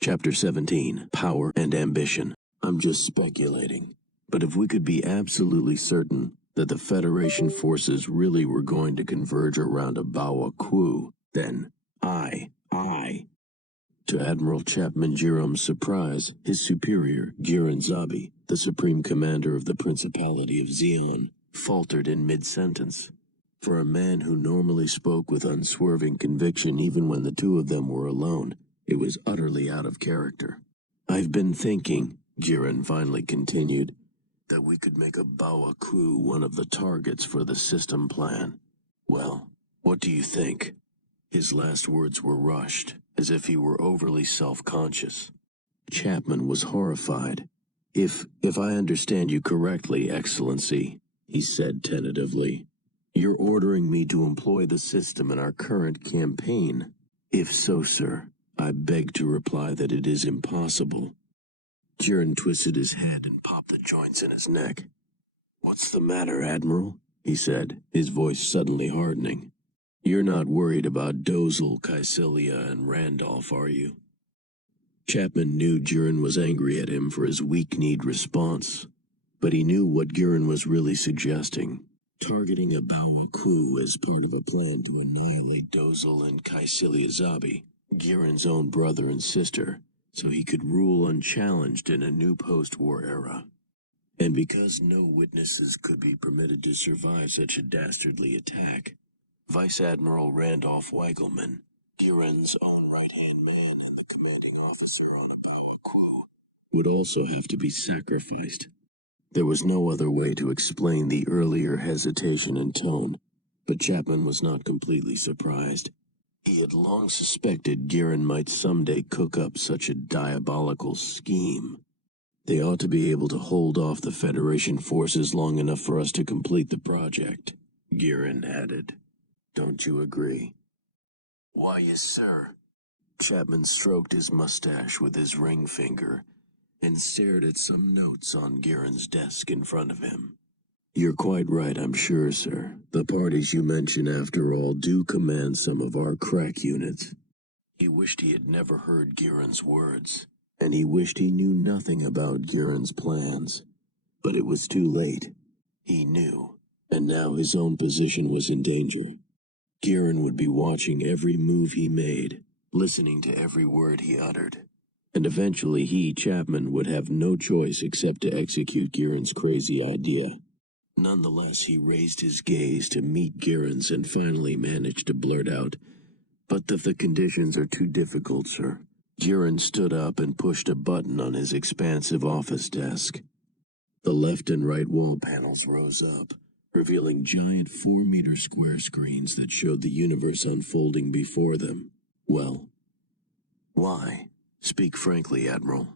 Chapter 17, Power and Ambition. I'm just speculating, but if we could be absolutely certain that the Federation forces really were going to converge around a Bawa Ku, then To Admiral Chapman Jerom's surprise, his superior, Giran Zabi, the supreme commander of the Principality of Zeon, faltered in mid-sentence. For a man who normally spoke with unswerving conviction even when the two of them were alone, it was utterly out of character. I've been thinking, Giran finally continued, that we could make a Bawa Ku one of the targets for the system plan. Well, what do you think? His last words were rushed, as if he were overly self-conscious. Chapman was horrified. If I understand you correctly, Excellency, he said tentatively, you're ordering me to employ the system in our current campaign. If so, sir, I beg to reply that it is impossible. Jiren twisted his head and popped the joints in his neck. What's the matter, Admiral? He said, his voice suddenly hardening. You're not worried about Dozel, Kycilia, and Randolph, are you? Chapman knew Jiren was angry at him for his weak-kneed response, but he knew what Jiren was really suggesting. Targeting a Bawa Ku as part of a plan to annihilate Dozel and Kycilia Zabi, Giren's own brother and sister, so he could rule unchallenged in a new post-war era. And because no witnesses could be permitted to survive such a dastardly attack, Vice Admiral Randolph Weigelman, Giren's own right-hand man and the commanding officer on a Bawa Ku, would also have to be sacrificed. There was no other way to explain the earlier hesitation and tone, but Chapman was not completely surprised. He had long suspected Giren might someday cook up such a diabolical scheme. They ought to be able to hold off the Federation forces long enough for us to complete the project, Giren added. Don't you agree? Why, yes, sir. Chapman stroked his mustache with his ring finger and stared at some notes on Giren's desk in front of him. You're quite right, I'm sure, sir. The parties you mention, after all, do command some of our crack units. He wished he had never heard Giren's words, and he wished he knew nothing about Giren's plans. But it was too late. He knew, and now his own position was in danger. Giren would be watching every move he made, listening to every word he uttered. And eventually he, Chapman, would have no choice except to execute Giren's crazy idea. Nonetheless, he raised his gaze to meet Giren's and finally managed to blurt out, "But the conditions are too difficult, sir." Giren stood up and pushed a button on his expansive office desk. The left and right wall panels rose up, revealing giant 4-meter square screens that showed the universe unfolding before them. Well, why? Speak frankly, Admiral.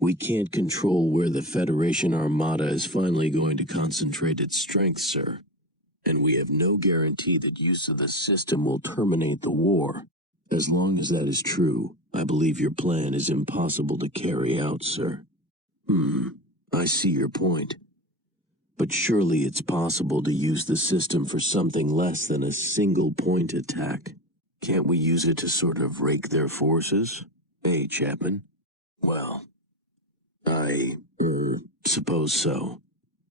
We can't control where the Federation Armada is finally going to concentrate its strength, sir. And we have no guarantee that use of the system will terminate the war. As long as that is true, I believe your plan is impossible to carry out, sir. I see your point. But surely it's possible to use the system for something less than a single-point attack. Can't we use it to sort of rake their forces? Chapman? Well, I suppose so.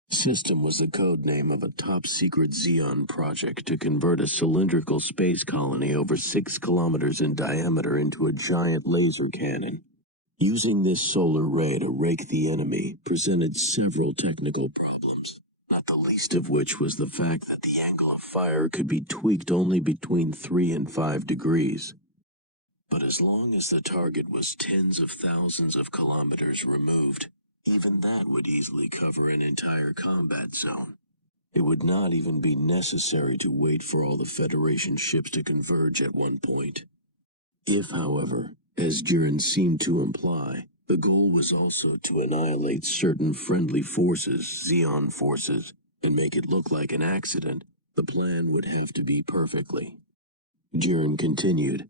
System was the code name of a top-secret Xeon project to convert a cylindrical space colony over 6 kilometers in diameter into a giant laser cannon. Using this solar ray to rake the enemy presented several technical problems, not the least of which was the fact that the angle of fire could be tweaked only between 3 and 5 degrees. But as long as the target was tens of thousands of kilometers removed, even that would easily cover an entire combat zone. It would not even be necessary to wait for all the Federation ships to converge at one point. If, however, as Jiren seemed to imply, the goal was also to annihilate certain friendly forces, Xeon forces, and make it look like an accident, the plan would have to be perfectly. Jiren continued,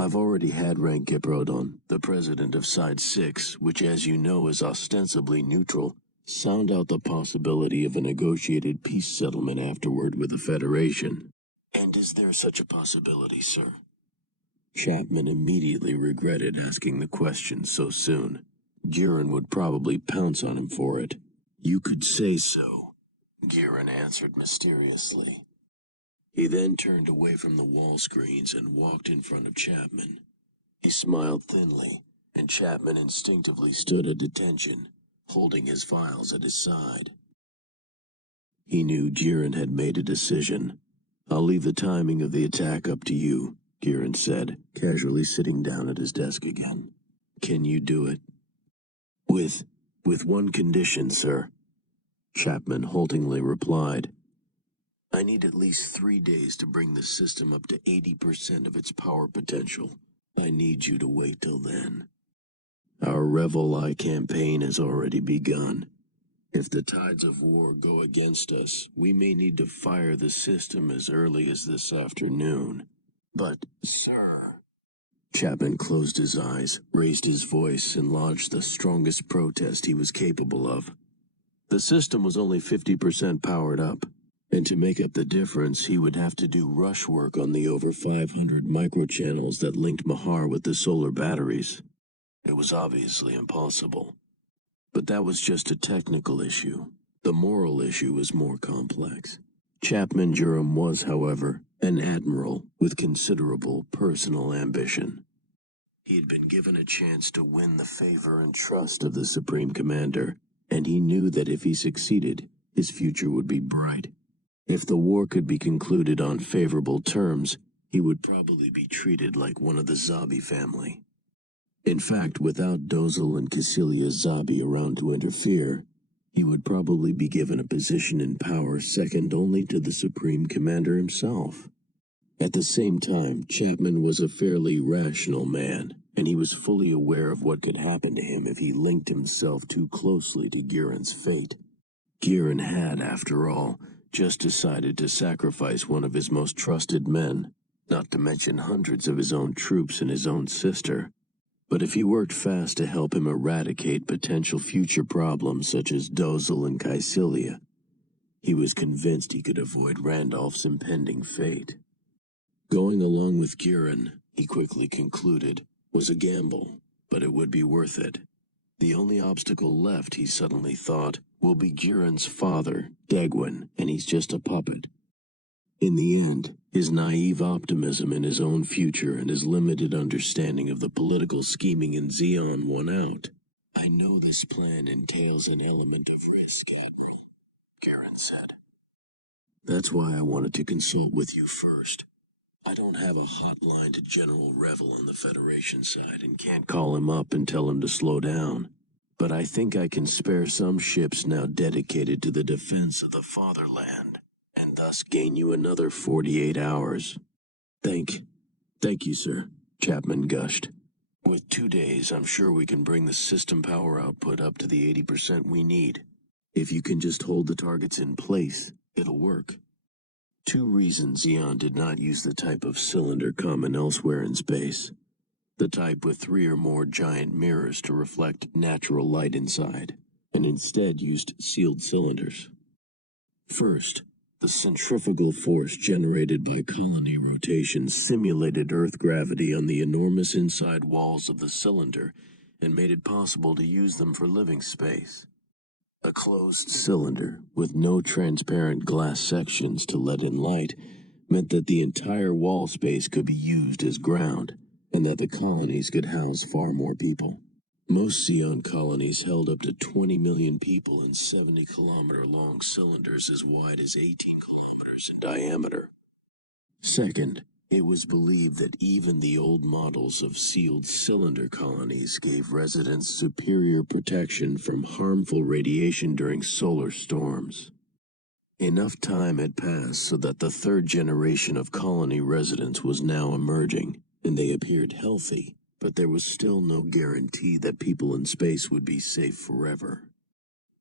I've already had Rank Giprodon, the president of Side 6, which as you know is ostensibly neutral, sound out the possibility of a negotiated peace settlement afterward with the Federation. And is there such a possibility, sir? Chapman immediately regretted asking the question so soon. Giran would probably pounce on him for it. "You could say so," Giran answered mysteriously. He then turned away from the wall screens and walked in front of Chapman. He smiled thinly, and Chapman instinctively stood at attention, holding his files at his side. He knew Giran had made a decision. "I'll leave the timing of the attack up to you," Giran said, casually sitting down at his desk again. "Can you do it?" With one condition, sir," Chapman haltingly replied. "I need at least 3 days to bring the system up to 80% of its power potential. I need you to wait till then. Our Revel-I campaign has already begun. If the tides of war go against us, we may need to fire the system as early as this afternoon. But, sir..." Chapman closed his eyes, raised his voice, and lodged the strongest protest he was capable of. The system was only 50% powered up, and to make up the difference, he would have to do rush work on the over 500 microchannels that linked Mahar with the solar batteries. It was obviously impossible. But that was just a technical issue. The moral issue was more complex. Chapman Durham was, however, an admiral with considerable personal ambition. He had been given a chance to win the favor and trust of the Supreme Commander, and he knew that if he succeeded, his future would be bright. If the war could be concluded on favorable terms, he would probably be treated like one of the Zabi family. In fact, without Dozel and Cassilia Zabi around to interfere, he would probably be given a position in power second only to the Supreme Commander himself. At the same time, Chapman was a fairly rational man, and he was fully aware of what could happen to him if he linked himself too closely to Giran's fate. Giran had, after all, just decided to sacrifice one of his most trusted men, not to mention hundreds of his own troops and his own sister. But if he worked fast to help him eradicate potential future problems such as Dozel and Caesilia, he was convinced he could avoid Randolph's impending fate. Going along with Giran, he quickly concluded, was a gamble, but it would be worth it. The only obstacle left, he suddenly thought, will be Giran's father, Degwin, and he's just a puppet. In the end, his naive optimism in his own future and his limited understanding of the political scheming in Zeon won out. "I know this plan entails an element of risk, Admiral," Giran said. "That's why I wanted to consult with you first. I don't have a hotline to General Revel on the Federation side and can't call him up and tell him to slow down. But I think I can spare some ships now dedicated to the defense of the fatherland, and thus gain you another 48 hours. Thank you, sir," Chapman gushed. "With 2 days, I'm sure we can bring the system power output up to the 80% we need. If you can just hold the targets in place, it'll work." 2 reasons Zeon did not use the type of cylinder common elsewhere in space. The type with 3 or more giant mirrors to reflect natural light inside, and instead used sealed cylinders. First, the centrifugal force generated by colony rotation simulated Earth gravity on the enormous inside walls of the cylinder and made it possible to use them for living space. A closed cylinder with no transparent glass sections to let in light meant that the entire wall space could be used as ground, and that the colonies could house far more people. Most Zeon colonies held up to 20 million people in 70-kilometer-long cylinders as wide as 18 kilometers in diameter. Second, it was believed that even the old models of sealed cylinder colonies gave residents superior protection from harmful radiation during solar storms. Enough time had passed so that the 3rd generation of colony residents was now emerging, and they appeared healthy, but there was still no guarantee that people in space would be safe forever.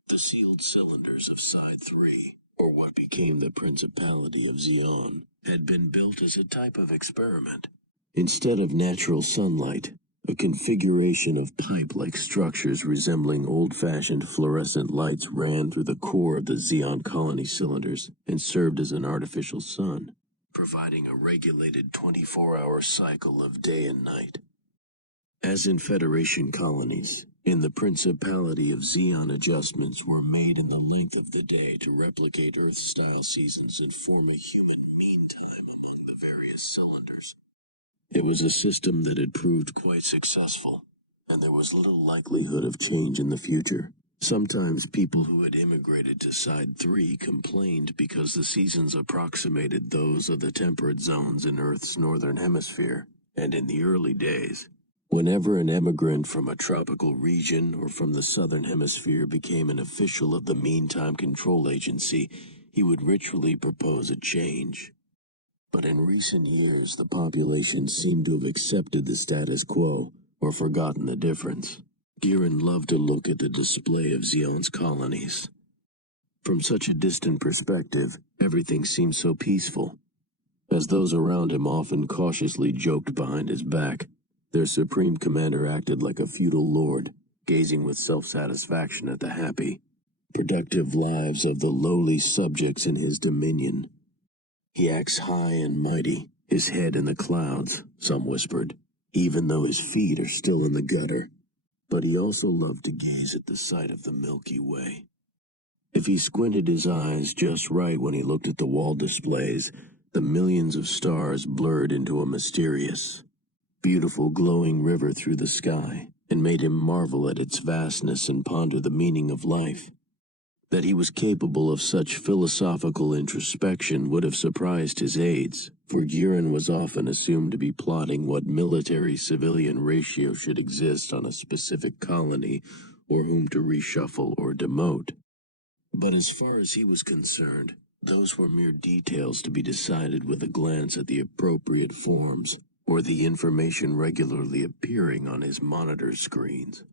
The sealed cylinders of Side 3, or what became the Principality of Zeon, had been built as a type of experiment. Instead of natural sunlight, a configuration of pipe-like structures resembling old-fashioned fluorescent lights ran through the core of the Zeon colony cylinders and served as an artificial sun. providing a regulated 24-hour cycle of day and night. As in Federation colonies, in the Principality of Zeon, adjustments were made in the length of the day to replicate Earth-style seasons and form a human mean time among the various cylinders. It was a system that had proved quite successful, and there was little likelihood of change in the future. Sometimes people who had immigrated to Side 3 complained because the seasons approximated those of the temperate zones in Earth's northern hemisphere, and in the early days, whenever an emigrant from a tropical region or from the southern hemisphere became an official of the Meantime Control Agency, he would ritually propose a change. But in recent years, the population seemed to have accepted the status quo, or forgotten the difference. Giran loved to look at the display of Zeon's colonies. From such a distant perspective, everything seemed so peaceful. As those around him often cautiously joked behind his back, their supreme commander acted like a feudal lord, gazing with self-satisfaction at the happy, productive lives of the lowly subjects in his dominion. He acts high and mighty, his head in the clouds, some whispered, even though his feet are still in the gutter. But he also loved to gaze at the sight of the Milky Way. If he squinted his eyes just right when he looked at the wall displays, the millions of stars blurred into a mysterious, beautiful glowing river through the sky, and made him marvel at its vastness and ponder the meaning of life. That he was capable of such philosophical introspection would have surprised his aides, for Giran was often assumed to be plotting what military-civilian ratio should exist on a specific colony, or whom to reshuffle or demote. But as far as he was concerned, those were mere details to be decided with a glance at the appropriate forms, or the information regularly appearing on his monitor screens.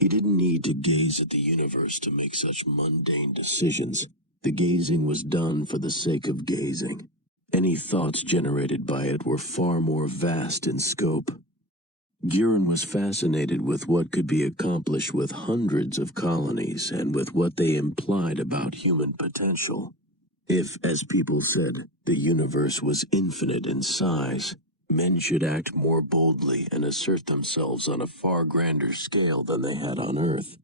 He didn't need to gaze at the universe to make such mundane decisions. The gazing was done for the sake of gazing. Any thoughts generated by it were far more vast in scope. Giran was fascinated with what could be accomplished with hundreds of colonies and with what they implied about human potential. If, as people said, the universe was infinite in size, men should act more boldly and assert themselves on a far grander scale than they had on Earth.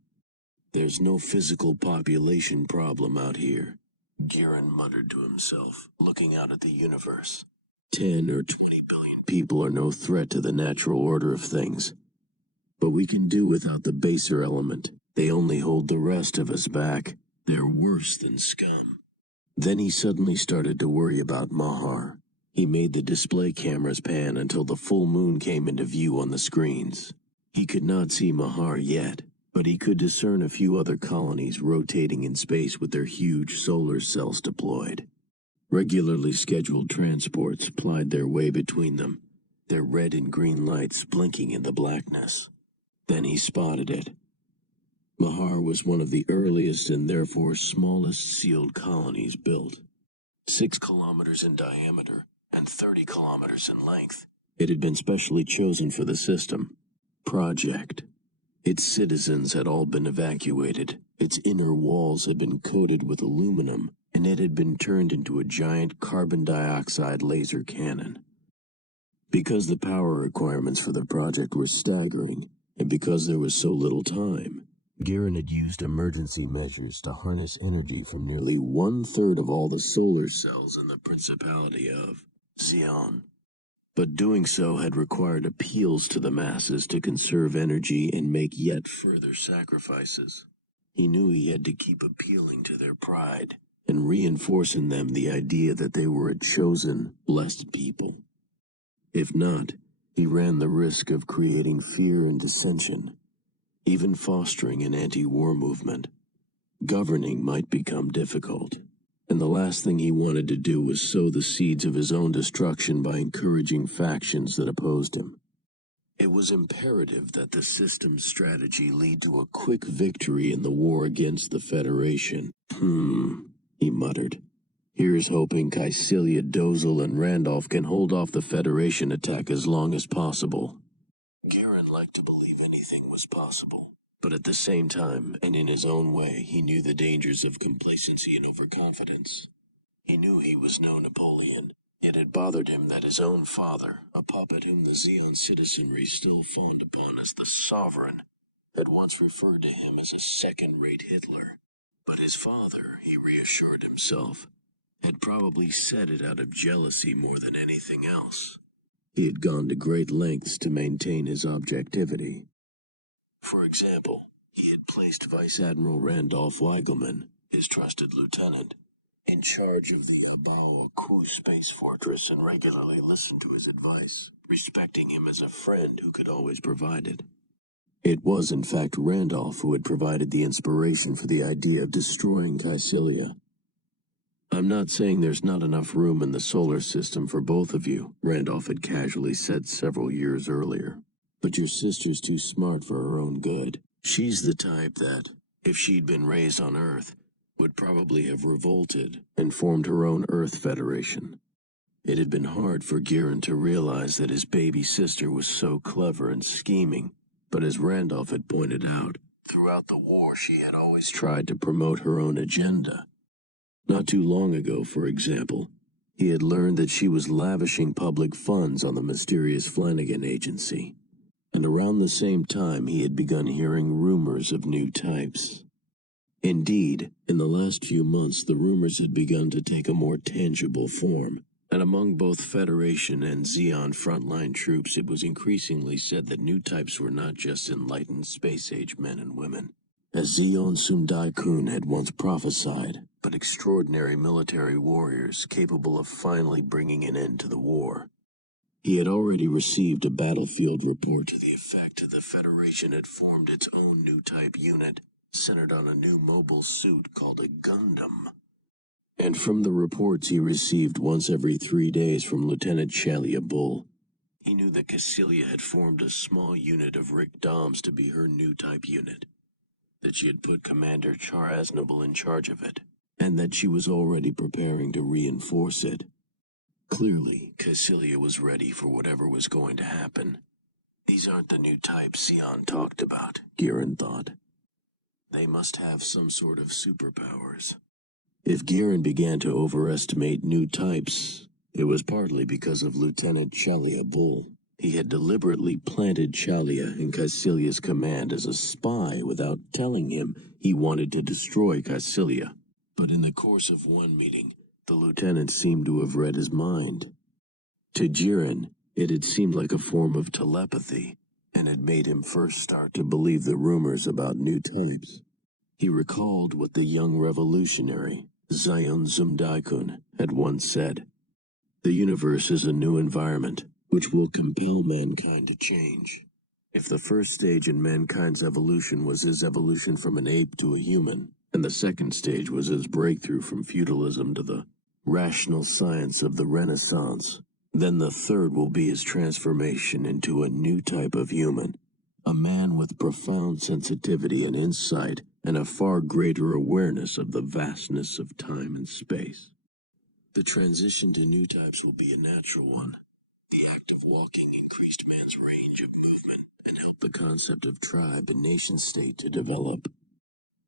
There's no physical population problem out here, Giran muttered to himself, looking out at the universe. 10 or 20 billion people are no threat to the natural order of things. But we can do without the baser element. They only hold the rest of us back. They're worse than scum. Then he suddenly started to worry about Mahar. He made the display cameras pan until the full moon came into view on the screens. He could not see Mahar yet, but he could discern a few other colonies rotating in space with their huge solar cells deployed. Regularly scheduled transports plied their way between them, their red and green lights blinking in the blackness. Then he spotted it. Mahar was one of the earliest and therefore smallest sealed colonies built. 6 kilometers in diameter and 30 kilometers in length. It had been specially chosen for the system. Project. Its citizens had all been evacuated. Its inner walls had been coated with aluminum, and it had been turned into a giant carbon dioxide laser cannon. Because the power requirements for the project were staggering, and because there was so little time, Giran had used emergency measures to harness energy from nearly 1/3 of all the solar cells in the Principality of Zeon. But doing so had required appeals to the masses to conserve energy and make yet further sacrifices. He knew he had to keep appealing to their pride and reinforce in them the idea that they were a chosen, blessed people. If not, he ran the risk of creating fear and dissension, even fostering an anti-war movement. Governing might become difficult, and the last thing he wanted to do was sow the seeds of his own destruction by encouraging factions that opposed him. It was imperative that the system's strategy lead to a quick victory in the war against the Federation. He muttered. Here's hoping Caecilia, Dozel, and Randolph can hold off the Federation attack as long as possible. Giran liked to believe anything was possible, but at the same time, and in his own way, he knew the dangers of complacency and overconfidence. He knew he was no Napoleon. It had bothered him that his own father, a puppet whom the Zeon citizenry still fawned upon as the sovereign, had once referred to him as a second-rate Hitler. But his father, he reassured himself, had probably said it out of jealousy more than anything else. He had gone to great lengths to maintain his objectivity. For example, he had placed Vice Admiral Randolph Weigelman, his trusted lieutenant, in charge of the Abao Aku space fortress and regularly listened to his advice, respecting him as a friend who could always provide it. It was, in fact, Randolph who had provided the inspiration for the idea of destroying Caecilia. "I'm not saying there's not enough room in the solar system for both of you," Randolph had casually said several years earlier. "But your sister's too smart for her own good. She's the type that, if she'd been raised on Earth, would probably have revolted and formed her own Earth Federation." It had been hard for Giron to realize that his baby sister was so clever and scheming, but as Randolph had pointed out, throughout the war she had always tried to promote her own agenda. Not too long ago, for example, he had learned that she was lavishing public funds on the mysterious Flanagan Agency, and around the same time he had begun hearing rumors of new types. Indeed, in the last few months the rumors had begun to take a more tangible form, and among both Federation and Zeon frontline troops it was increasingly said that new types were not just enlightened space-age men and women, as Zeon Sumdaikun had once prophesied, but extraordinary military warriors capable of finally bringing an end to the war. He had already received a battlefield report to the effect that the Federation had formed its own new type unit, centered on a new mobile suit called a Gundam. And from the reports he received once every 3 days from Lieutenant Shalia Bull, he knew that Caecilia had formed a small unit of Rick Doms to be her new type unit, that she had put Commander Char Aznable in charge of it, and that she was already preparing to reinforce it. Clearly, Caecilia was ready for whatever was going to happen. These aren't the new types Zeon talked about, Giron thought. They must have some sort of superpowers. If Giron began to overestimate new types, it was partly because of Lieutenant Shalia Bull. He had deliberately planted Shalia in Caecilia's command as a spy without telling him he wanted to destroy Caecilia. But in the course of one meeting, the lieutenant seemed to have read his mind. To Giron, it had seemed like a form of telepathy, and had made him first start to believe the rumors about new types. He recalled what the young revolutionary, Zion Zumdaikun, had once said. "The universe is a new environment, which will compel mankind to change. If the first stage in mankind's evolution was his evolution from an ape to a human, and the second stage was his breakthrough from feudalism to the rational science of the Renaissance, then the third will be his transformation into a new type of human, a man with profound sensitivity and insight and a far greater awareness of the vastness of time and space. The transition to new types will be a natural one. The act of walking increased man's range of movement and helped the concept of tribe and nation-state to develop.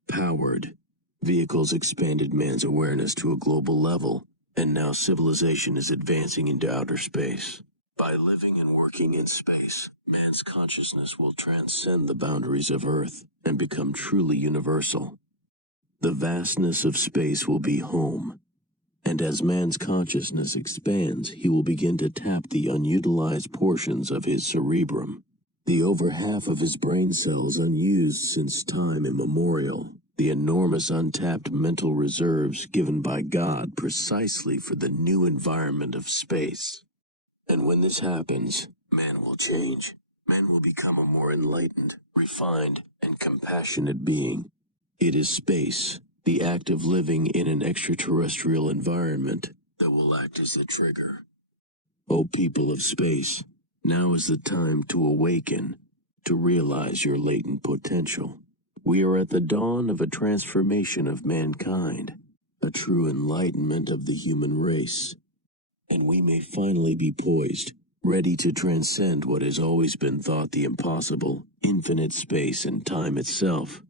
Powered, vehicles expanded man's awareness to a global level, and now civilization is advancing into outer space. By living and working in space, man's consciousness will transcend the boundaries of Earth and become truly universal. The vastness of space will be home, and as man's consciousness expands, he will begin to tap the unutilized portions of his cerebrum, the over half of his brain cells unused since time immemorial, the enormous untapped mental reserves given by God precisely for the new environment of space. And when this happens, man will change. Man will become a more enlightened, refined, and compassionate being. It is space, the act of living in an extraterrestrial environment, that will act as the trigger. O people of space, now is the time to awaken, to realize your latent potential. We are at the dawn of a transformation of mankind, a true enlightenment of the human race. And we may finally be poised, ready to transcend what has always been thought the impossible, infinite space and time itself.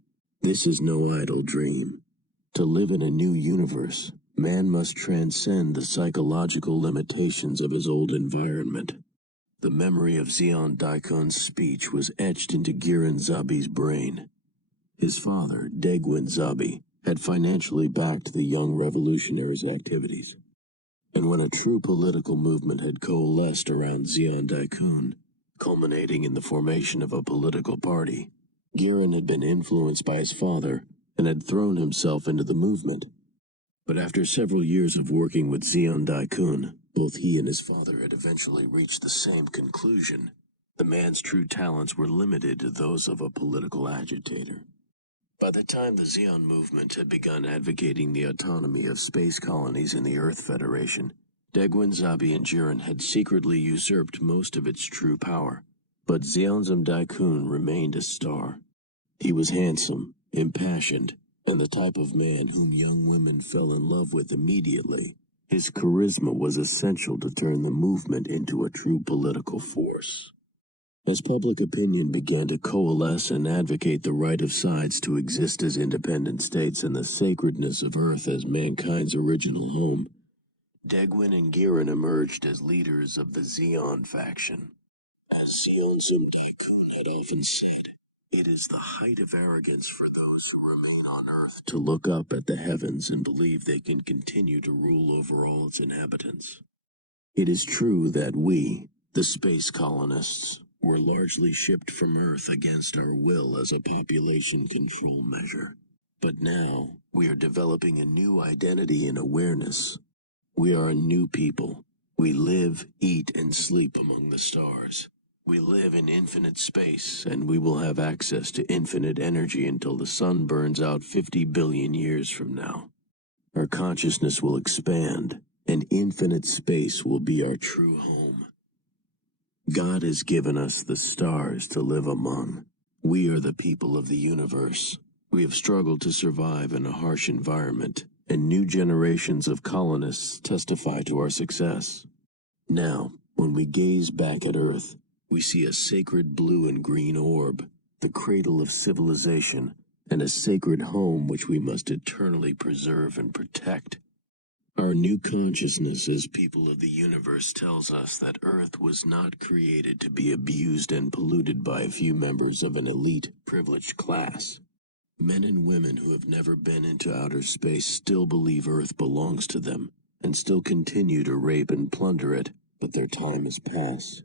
This is no idle dream. To live in a new universe, Man must transcend the psychological limitations of his old environment. The memory of Zeon Daikon's speech was etched into Giran Zabi's brain. His father, Degwin Zabi, had financially backed the young revolutionary's activities. And when a true political movement had coalesced around Zeon Daikun, culminating in the formation of a political party, Giran had been influenced by his father and had thrown himself into the movement. But after several years of working with Zeon Daikun, both he and his father had eventually reached the same conclusion. The man's true talents were limited to those of a political agitator. By the time the Zeon movement had begun advocating the autonomy of space colonies in the Earth Federation, Degwin Zabi and Jiren had secretly usurped most of its true power. But Zeonzum Daikun remained a star. He was handsome, impassioned, and the type of man whom young women fell in love with immediately. His charisma was essential to turn the movement into a true political force. As public opinion began to coalesce and advocate the right of sides to exist as independent states and the sacredness of Earth as mankind's original home, Degwin and Giran emerged as leaders of the Zeon faction. As Zeonzum Daikun had often said, it is the height of arrogance for those who remain on Earth to look up at the heavens and believe they can continue to rule over all its inhabitants. It is true that we, the space colonists, were largely shipped from Earth against our will as a population control measure. But now, we are developing a new identity and awareness. We are a new people. We live, eat, and sleep among the stars. We live in infinite space, and we will have access to infinite energy until the sun burns out 50 billion years from now. Our consciousness will expand, and infinite space will be our true home. God has given us the stars to live among. We are the people of the universe. We have struggled to survive in a harsh environment, and new generations of colonists testify to our success. Now, when we gaze back at Earth, we see a sacred blue and green orb, the cradle of civilization, and a sacred home which we must eternally preserve and protect. Our new consciousness as people of the universe tells us that Earth was not created to be abused and polluted by a few members of an elite, privileged class. Men and women who have never been into outer space still believe Earth belongs to them, and still continue to rape and plunder it, but their time is past.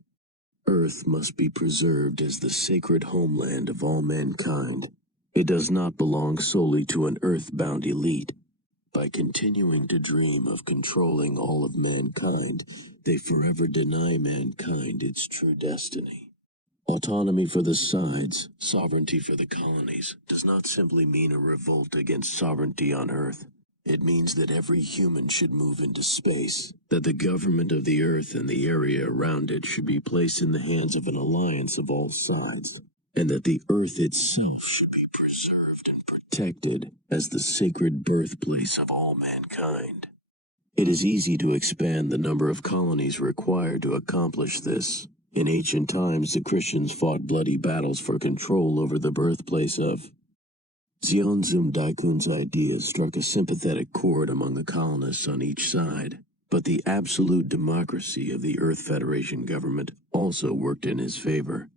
Earth must be preserved as the sacred homeland of all mankind. It does not belong solely to an earth-bound elite. By continuing to dream of controlling all of mankind, they forever deny mankind its true destiny. Autonomy for the sides, sovereignty for the colonies, does not simply mean a revolt against sovereignty on Earth. It means that every human should move into space, that the government of the Earth and the area around it should be placed in the hands of an alliance of all sides, and that the Earth itself should be preserved and protected as the sacred birthplace of all mankind. It is easy to expand the number of colonies required to accomplish this. In ancient times, the Christians fought bloody battles for control over the birthplace of. Zeonzum Daikun's ideas struck a sympathetic chord among the colonists on each side, but the absolute democracy of the Earth Federation government also worked in his favor.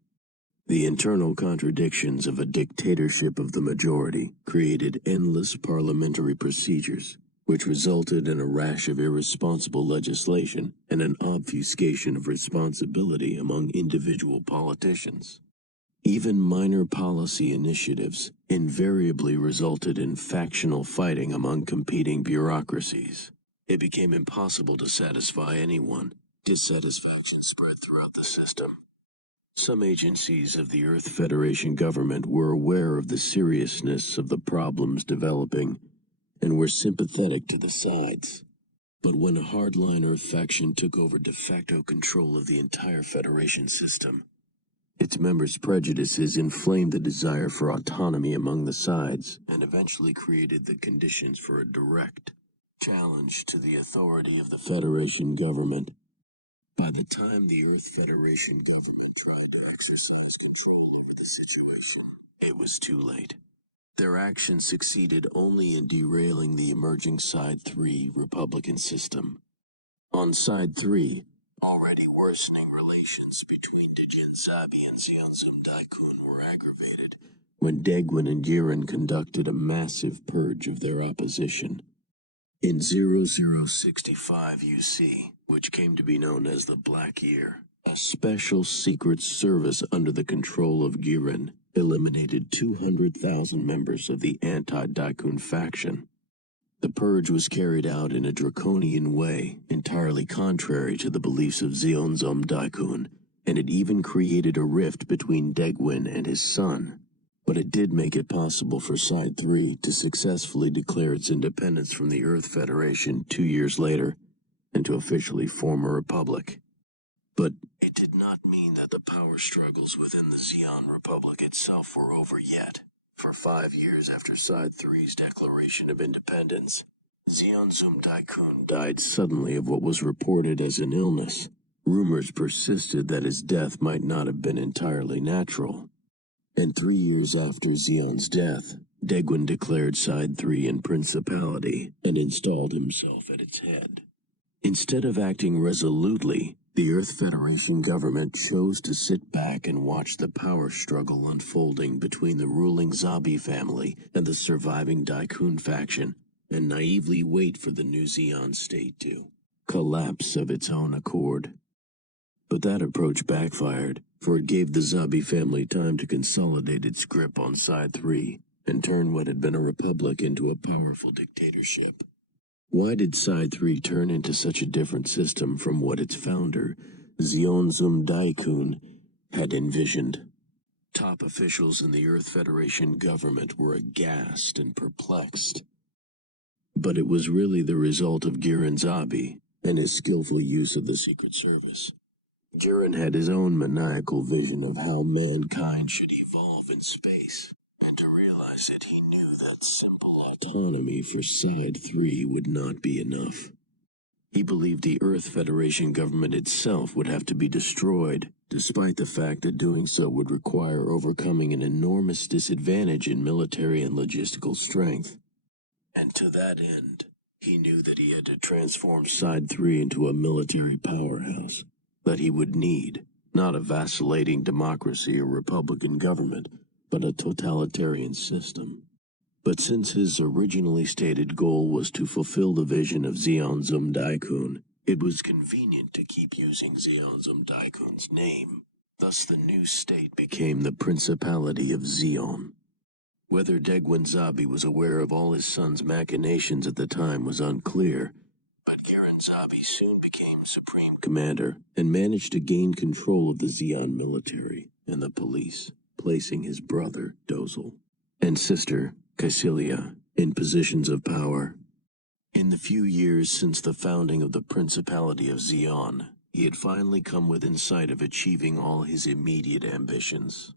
The internal contradictions of a dictatorship of the majority created endless parliamentary procedures, which resulted in a rash of irresponsible legislation and an obfuscation of responsibility among individual politicians. Even minor policy initiatives invariably resulted in factional fighting among competing bureaucracies. It became impossible to satisfy anyone. Dissatisfaction spread throughout the system. Some agencies of the Earth Federation government were aware of the seriousness of the problems developing and were sympathetic to the sides. But when a hardline Earth faction took over de facto control of the entire Federation system, its members' prejudices inflamed the desire for autonomy among the sides and eventually created the conditions for a direct challenge to the authority of the Federation government. By the time the Earth Federation government tried to exercise control over the situation, it was too late. Their actions succeeded only in derailing the emerging Side 3 Republican system. On Side 3, already worsening relations between Dejin Sabi and Zeonzum Daikun were aggravated when Degwin and Jiren conducted a massive purge of their opposition. In 0065 UC, which came to be known as the Black Year, a special secret service under the control of Jiren eliminated 200,000 members of the anti-Daikun faction. The purge was carried out in a draconian way, entirely contrary to the beliefs of Zeonzum Daikun, and it even created a rift between Degwin and his son. But it did make it possible for Side 3 to successfully declare its independence from the Earth Federation 2 years later, and to officially form a republic. But it did not mean that the power struggles within the Zeon Republic itself were over yet. For 5 years after Side 3's declaration of independence, Zeonzum Daikun died suddenly of what was reported as an illness. Rumors persisted that his death might not have been entirely natural. And 3 years after Zeon's death, Degwin declared Side 3 in principality and installed himself at its head. Instead of acting resolutely, the Earth Federation government chose to sit back and watch the power struggle unfolding between the ruling Zabi family and the surviving Daikun faction, and naively wait for the new Zeon state to collapse of its own accord. But that approach backfired, for it gave the Zabi family time to consolidate its grip on Side 3 and turn what had been a republic into a powerful dictatorship. Why did Side 3 turn into such a different system from what its founder, Zeonzum Daikun, had envisioned? Top officials in the Earth Federation government were aghast and perplexed. But it was really the result of Jiren Zabi and his skillful use of the Secret Service. Jiren had his own maniacal vision of how mankind should evolve in space, and to realize it he knew that simple autonomy for Side 3 would not be enough. He believed the Earth Federation government itself would have to be destroyed, despite the fact that doing so would require overcoming an enormous disadvantage in military and logistical strength. And to that end, he knew that he had to transform Side 3 into a military powerhouse, that he would need, not a vacillating democracy or republican government, but a totalitarian system. But since his originally stated goal was to fulfill the vision of Zeonzum Daikun, it was convenient to keep using Zeonzum Daikun's name. Thus the new state became the Principality of Zeon. Whether Degwin Zabi was aware of all his son's machinations at the time was unclear, but Jiren Zabi soon became Supreme Commander and managed to gain control of the Zeon military and the police, placing his brother, Dozel, and sister, Caecilia, in positions of power. In the few years since the founding of the Principality of Zeon, he had finally come within sight of achieving all his immediate ambitions.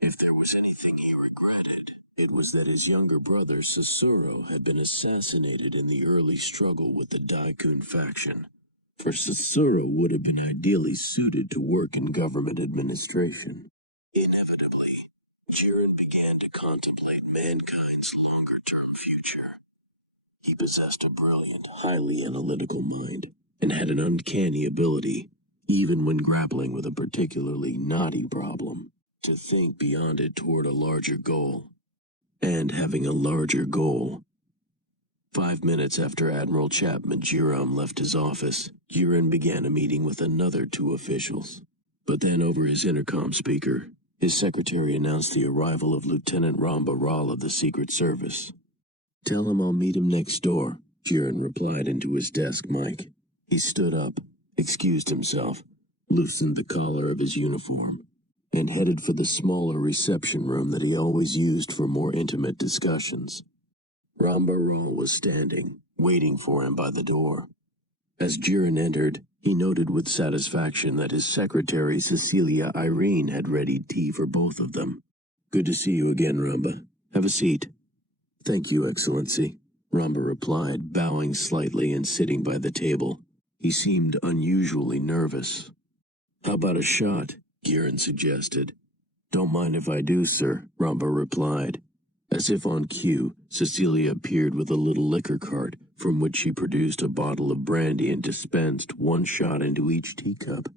If there was anything he regretted, it was that his younger brother, Sasuro, had been assassinated in the early struggle with the Daikun faction. For Sasuro would have been ideally suited to work in government administration. Inevitably, Jiren began to contemplate mankind's longer-term future. He possessed a brilliant, highly analytical mind, and had an uncanny ability, even when grappling with a particularly knotty problem, to think beyond it toward a larger goal. And having a larger goal. 5 minutes after Admiral Chapman Jiram left his office, Jiren began a meeting with another 2 officials. But then over his intercom speaker, his secretary announced the arrival of Lieutenant Ramba Ral of the Secret Service. "Tell him I'll meet him next door," Jiren replied into his desk mic. He stood up, excused himself, loosened the collar of his uniform, and headed for the smaller reception room that he always used for more intimate discussions. Ramba Ral was standing, waiting for him by the door. As Jiren entered, he noted with satisfaction that his secretary Cecilia Irene had readied tea for both of them. "Good to see you again, Ramba. Have a seat." "Thank you, Excellency," Ramba replied, bowing slightly and sitting by the table. He seemed unusually nervous. "How about a shot?" Jiren suggested. "Don't mind if I do, sir," Ramba replied. As if on cue, Cecilia appeared with a little liquor cart, from which she produced a bottle of brandy and dispensed one shot into each teacup.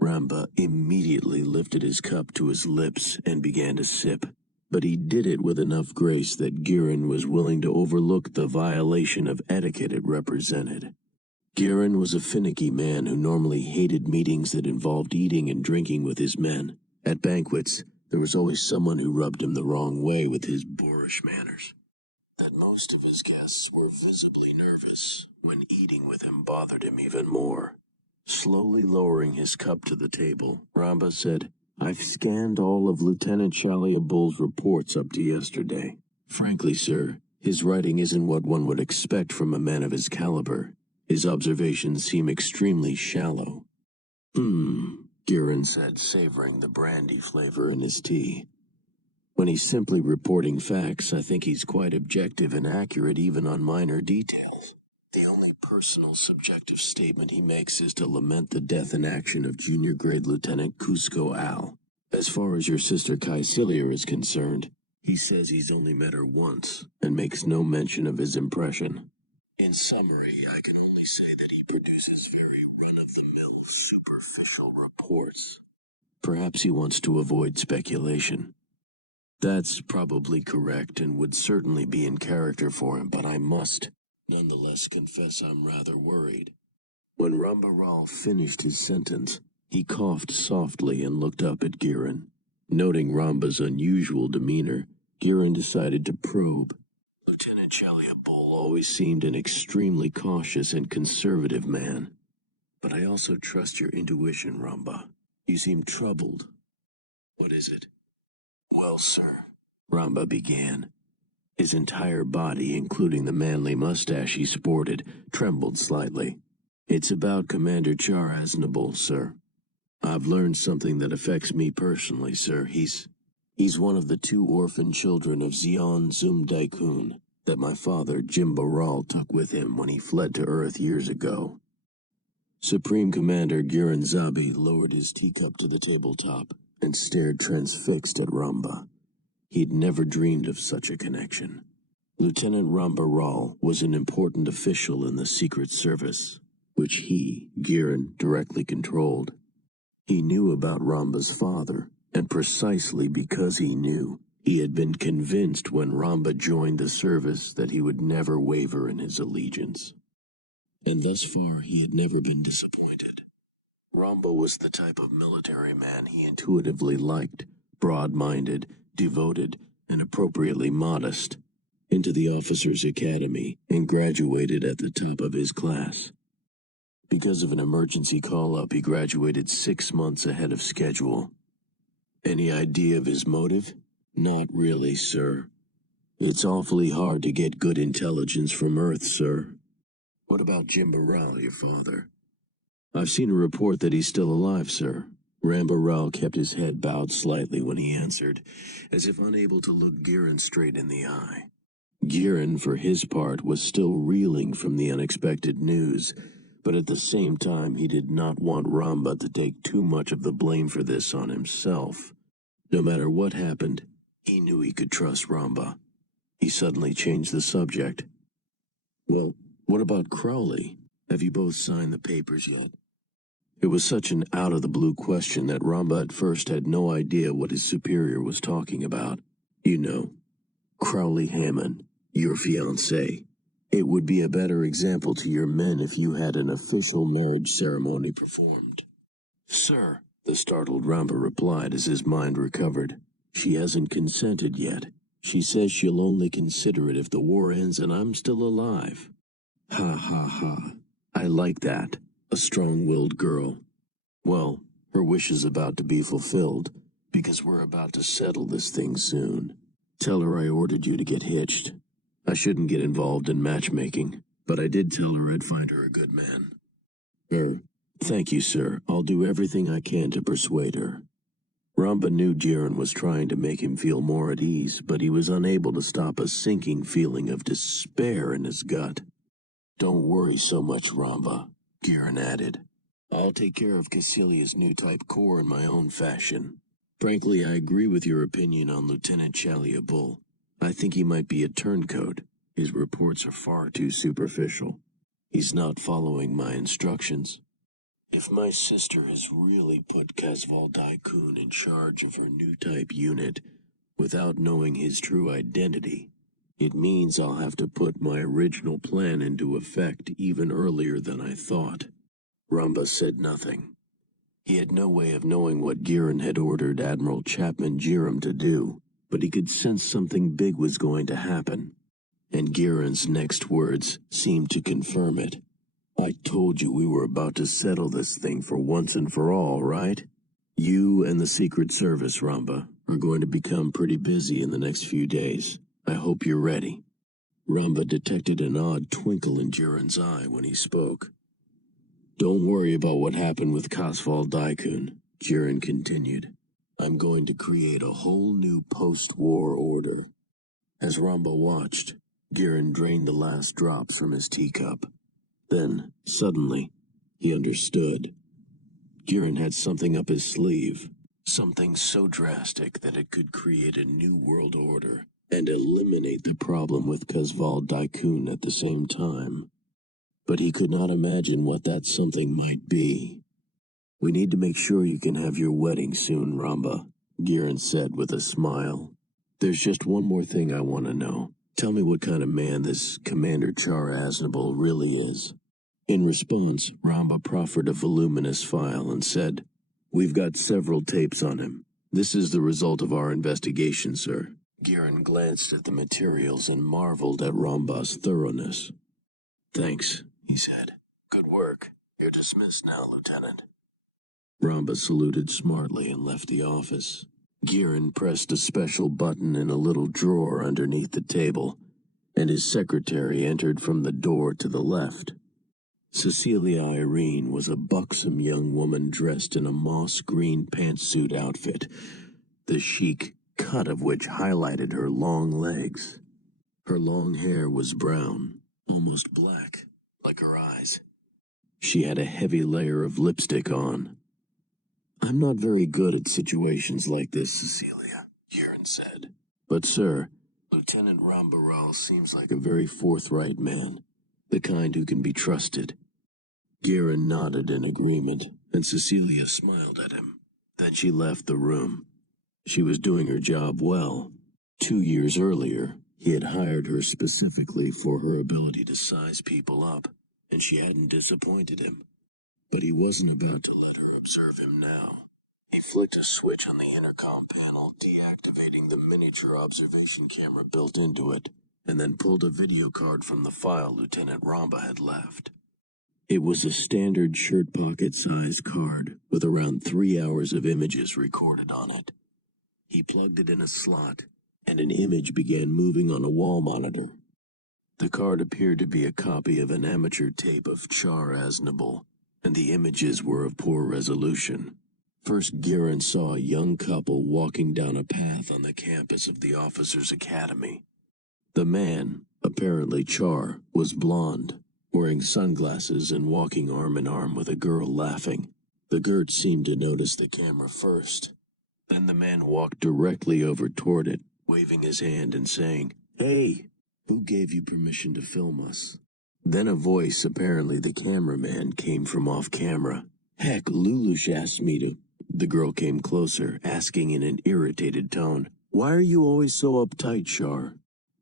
Ramba immediately lifted his cup to his lips and began to sip, but he did it with enough grace that Girin was willing to overlook the violation of etiquette it represented. Girin was a finicky man who normally hated meetings that involved eating and drinking with his men. At banquets, there was always someone who rubbed him the wrong way with his boorish manners. That most of his guests were visibly nervous when eating with him bothered him even more. Slowly lowering his cup to the table, Ramba said, "I've scanned all of Lieutenant Bull's reports up to yesterday. Frankly, sir, his writing isn't what one would expect from a man of his caliber. His observations seem extremely shallow." Girin said, savoring the brandy flavor in his tea. "When he's simply reporting facts, I think he's quite objective and accurate even on minor details. The only personal subjective statement he makes is to lament the death in action of junior grade Lieutenant Cusco Al. As far as your sister Caecilia is concerned, he says he's only met her once and makes no mention of his impression. In summary, I can only say that he produces very run-of-the-mill superficial reports. Perhaps he wants to avoid speculation." "That's probably correct and would certainly be in character for him, but I must nonetheless confess I'm rather worried." When Rambaral finished his sentence, he coughed softly and looked up at Girin. Noting Ramba's unusual demeanor, Girin decided to probe. Lieutenant Bull always seemed an extremely cautious and conservative man. "But I also trust your intuition, Ramba. You seem troubled." "What is it?" "Well, sir," Ramba began. His entire body, including the manly mustache he sported, trembled slightly. "It's about Commander Char Aznable, sir. I've learned something that affects me personally, sir. He's one of the 2 orphan children of Zeon Zum Daikun that my father, Jim Baral, took with him when he fled to Earth years ago." Supreme Commander Girin Zabi lowered his teacup to the tabletop and stared transfixed at Ramba. He'd never dreamed of such a connection. Lieutenant Rambaral was an important official in the Secret Service, which he, Girin, directly controlled. He knew about Ramba's father, and precisely because he knew, he had been convinced when Ramba joined the service that he would never waver in his allegiance. And thus far he had never been disappointed. Ramba was the type of military man he intuitively liked, broad-minded, devoted, and appropriately modest. Into the officers' academy and graduated at the top of his class. Because of an emergency call-up, he graduated 6 months ahead of schedule. Any idea of his motive? Not really, sir. It's awfully hard to get good intelligence from Earth, sir. What about Jim Baral, your father? I've seen a report that he's still alive, sir. Rambaral kept his head bowed slightly when he answered, as if unable to look Girin straight in the eye. Girin, for his part, was still reeling from the unexpected news, but at the same time he did not want Ramba to take too much of the blame for this on himself. No matter what happened, he knew he could trust Ramba. He suddenly changed the subject. "Well, what about Crowley? Have you both signed the papers yet?" It was such an out-of-the-blue question that Ramba at first had no idea what his superior was talking about. "You know, Crowley Hammond, your fiancé. It would be a better example to your men if you had an official marriage ceremony performed." "Sir," the startled Ramba replied as his mind recovered, "she hasn't consented yet. She says she'll only consider it if the war ends and I'm still alive." "Ha ha ha. I like that. A strong-willed girl. Well, her wish is about to be fulfilled, because we're about to settle this thing soon. Tell her I ordered you to get hitched. I shouldn't get involved in matchmaking, but I did tell her I'd find her a good man." Thank you, sir. I'll do everything I can to persuade her." Ramba knew Girin was trying to make him feel more at ease, but he was unable to stop a sinking feeling of despair in his gut. "Don't worry so much, Ramba," Girin added. "I'll take care of Caecilia's new type core in my own fashion. Frankly, I agree with your opinion on Lieutenant Bull. I think he might be a turncoat. His reports are far too superficial. He's not following my instructions. If my sister has really put Casval Daikun in charge of her new type unit without knowing his true identity, it means I'll have to put my original plan into effect even earlier than I thought. Ramba said nothing. He had no way of knowing what Giran had ordered Admiral Chapman Jiram to do, but he could sense something big was going to happen, and Giran's next words seemed to confirm it. I told you we were about to settle this thing for once and for all, right? You and the Secret Service, Ramba, are going to become pretty busy in the next few days. I hope you're ready. Ramba detected an odd twinkle in Jiran's eye when he spoke. Don't worry about what happened with Casval Daikun, Jiran continued. I'm going to create a whole new post-war order. As Ramba watched, Giran drained the last drops from his teacup. Then, suddenly, he understood. Giran had something up his sleeve, something so drastic that it could create a new world order and eliminate the problem with Casval Daikun at the same time. But he could not imagine what that something might be. We need to make sure you can have your wedding soon, Ramba, Giran said with a smile. There's just one more thing I want to know. Tell me what kind of man this Commander Char Aznable really is. In response, Ramba proffered a voluminous file and said, We've got several tapes on him. This is the result of our investigation, sir. Giran glanced at the materials and marveled at Ramba's thoroughness. Thanks, he said. Good work. You're dismissed now, Lieutenant. Ramba saluted smartly and left the office. Giran pressed a special button in a little drawer underneath the table, and his secretary entered from the door to the left. Cecilia Irene was a buxom young woman dressed in a moss-green pantsuit outfit, the chic cut of which highlighted her long legs. Her long hair was brown, almost black, like her eyes. She had a heavy layer of lipstick on. I'm not very good at situations like this, Cecilia, Giran said. But, sir, Lieutenant Rambaral seems like a very forthright man, the kind who can be trusted. Giran nodded in agreement, and Cecilia smiled at him. Then she left the room. She was doing her job well. 2 years earlier, he had hired her specifically for her ability to size people up, and she hadn't disappointed him. But he wasn't about to let her observe him now. He flicked a switch on the intercom panel, deactivating the miniature observation camera built into it, and then pulled a video card from the file Lieutenant Ramba had left. It was a standard shirt pocket-sized card with around 3 hours of images recorded on it. He plugged it in a slot, and an image began moving on a wall monitor. The card appeared to be a copy of an amateur tape of Char Aznable, and the images were of poor resolution. First, Giran saw a young couple walking down a path on the campus of the Officers' Academy. The man, apparently Char, was blonde, wearing sunglasses and walking arm in arm with a girl laughing. The Gert seemed to notice the camera first. Then the man walked directly over toward it, waving his hand and saying, Hey, who gave you permission to film us? Then a voice, apparently the cameraman, came from off-camera. Heck, Lulush asked me to. The girl came closer, asking in an irritated tone, Why are you always so uptight, Char?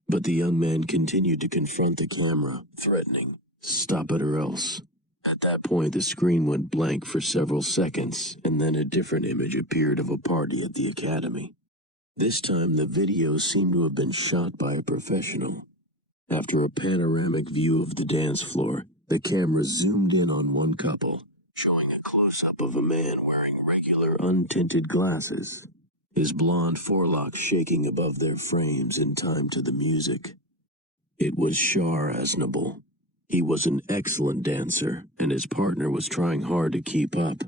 But the young man continued to confront the camera, threatening, Stop it or else. At that point, the screen went blank for several seconds, and then a different image appeared of a party at the academy. This time, the video seemed to have been shot by a professional. After a panoramic view of the dance floor, the camera zoomed in on one couple, showing a close-up of a man wearing regular untinted glasses, his blonde forelocks shaking above their frames in time to the music. It was Char Aznable. He was an excellent dancer, and his partner was trying hard to keep up.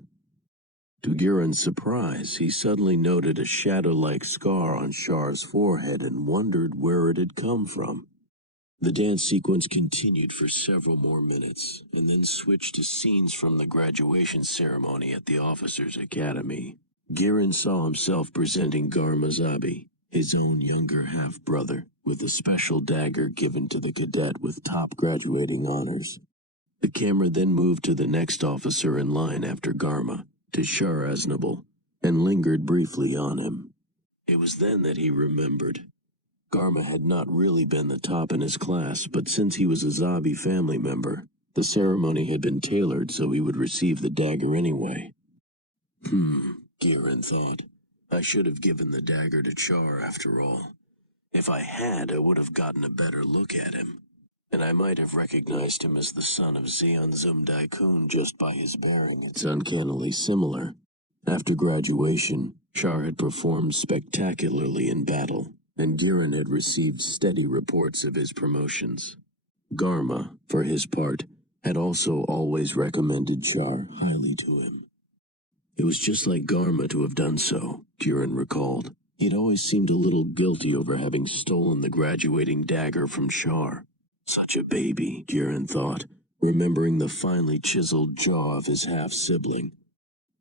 To Giran's surprise, he suddenly noted a shadow-like scar on Char's forehead and wondered where it had come from. The dance sequence continued for several more minutes, and then switched to scenes from the graduation ceremony at the Officers' Academy. Giran saw himself presenting Garmazabi, his own younger half-brother, with a special dagger given to the cadet with top graduating honors. The camera then moved to the next officer in line after Garma, to Shar Aznable, and lingered briefly on him. It was then that he remembered. Garma had not really been the top in his class, but since he was a Zabi family member, the ceremony had been tailored so he would receive the dagger anyway. Giran thought. I should have given the dagger to Char after all. If I had, I would have gotten a better look at him, and I might have recognized him as the son of Zeon Zum Daikun just by his bearing. It's uncannily similar. After graduation, Char had performed spectacularly in battle, and Giran had received steady reports of his promotions. Garma, for his part, had also always recommended Char highly to him. It was just like Garma to have done so, Giran recalled. He'd always seemed a little guilty over having stolen the graduating dagger from Char. Such a baby, Giran thought, remembering the finely chiseled jaw of his half-sibling.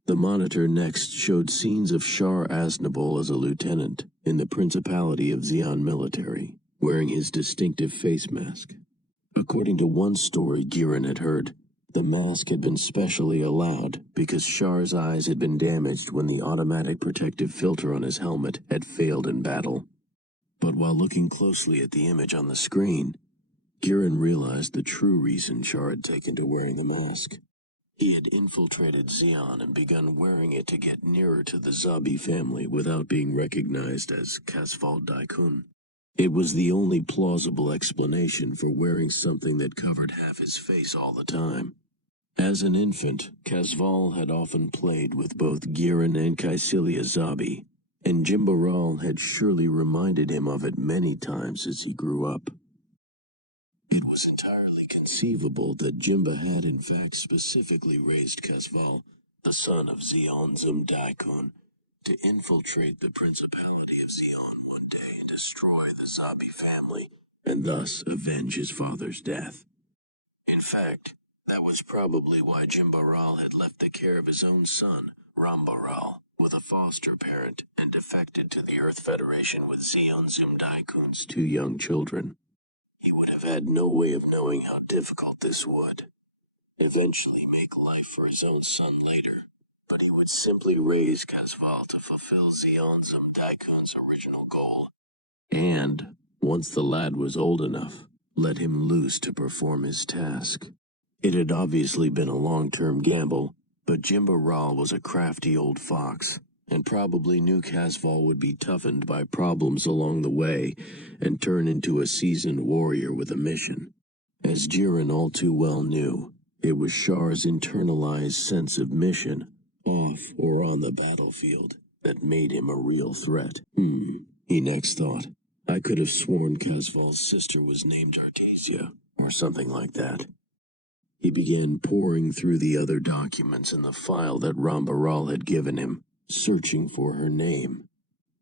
The monitor next showed scenes of Shar Aznable as a lieutenant in the Principality of Zeon military, wearing his distinctive face mask. According to one story Giran had heard, the mask had been specially allowed because Shar's eyes had been damaged when the automatic protective filter on his helmet had failed in battle. But while looking closely at the image on the screen, Giran realized the true reason Shar had taken to wearing the mask. He had infiltrated Zeon and begun wearing it to get nearer to the Zabi family without being recognized as Kasval Daikun. It was the only plausible explanation for wearing something that covered half his face all the time. As an infant, Kasval had often played with both Giran and Kaisilia Zabi, and Jimbaral had surely reminded him of it many times as he grew up. It was entirely conceivable that Jimba had in fact specifically raised Kasval, the son of Zeon Zum Daikun, to infiltrate the Principality of Zeon one day and destroy the Zabi family, and thus avenge his father's death. In fact, that was probably why Jimbaral had left the care of his own son, Rambaral, with a foster parent and defected to the Earth Federation with Zeon Zum Daikun's 2 young children. He would have had no way of knowing how difficult this would eventually make life for his own son later, but he would simply raise Kasval to fulfill Zeon Zum Daikun's original goal, and, once the lad was old enough, let him loose to perform his task. It had obviously been a long-term gamble, but Jimbaral was a crafty old fox, and probably knew Kasval would be toughened by problems along the way and turn into a seasoned warrior with a mission. As Giran all too well knew, it was Shar's internalized sense of mission, off or on the battlefield, that made him a real threat. He next thought. I could have sworn Kasval's sister was named Artesia, or something like that. He began poring through the other documents in the file that Rambaral had given him, searching for her name.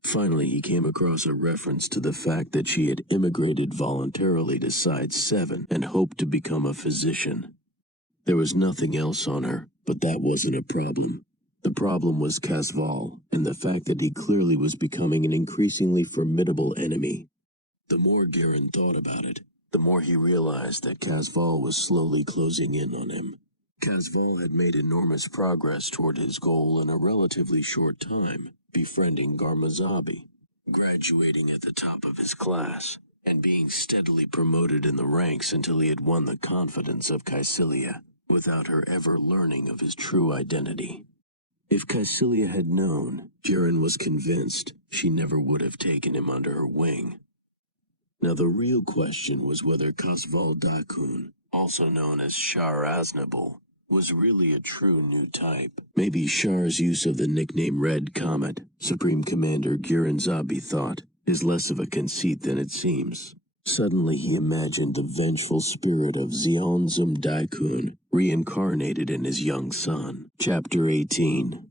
Finally, he came across a reference to the fact that she had immigrated voluntarily to Side 7 and hoped to become a physician. There was nothing else on her, but that wasn't a problem. The problem was Kasval, and the fact that he clearly was becoming an increasingly formidable enemy. The more Giran thought about it, the more he realized that Kasval was slowly closing in on him. Kasval had made enormous progress toward his goal in a relatively short time, befriending Garma Zabi, graduating at the top of his class, and being steadily promoted in the ranks until he had won the confidence of Kaisilia, without her ever learning of his true identity. If Kaisilia had known, Giran was convinced she never would have taken him under her wing. Now the real question was whether Kasval Daikun, also known as Shar Aznable, was really a true new type. Maybe Shar's use of the nickname Red Comet, Supreme Commander Giran Zabi thought, is less of a conceit than it seems. Suddenly he imagined the vengeful spirit of Zeon Zum Daikun reincarnated in his young son. Chapter 18.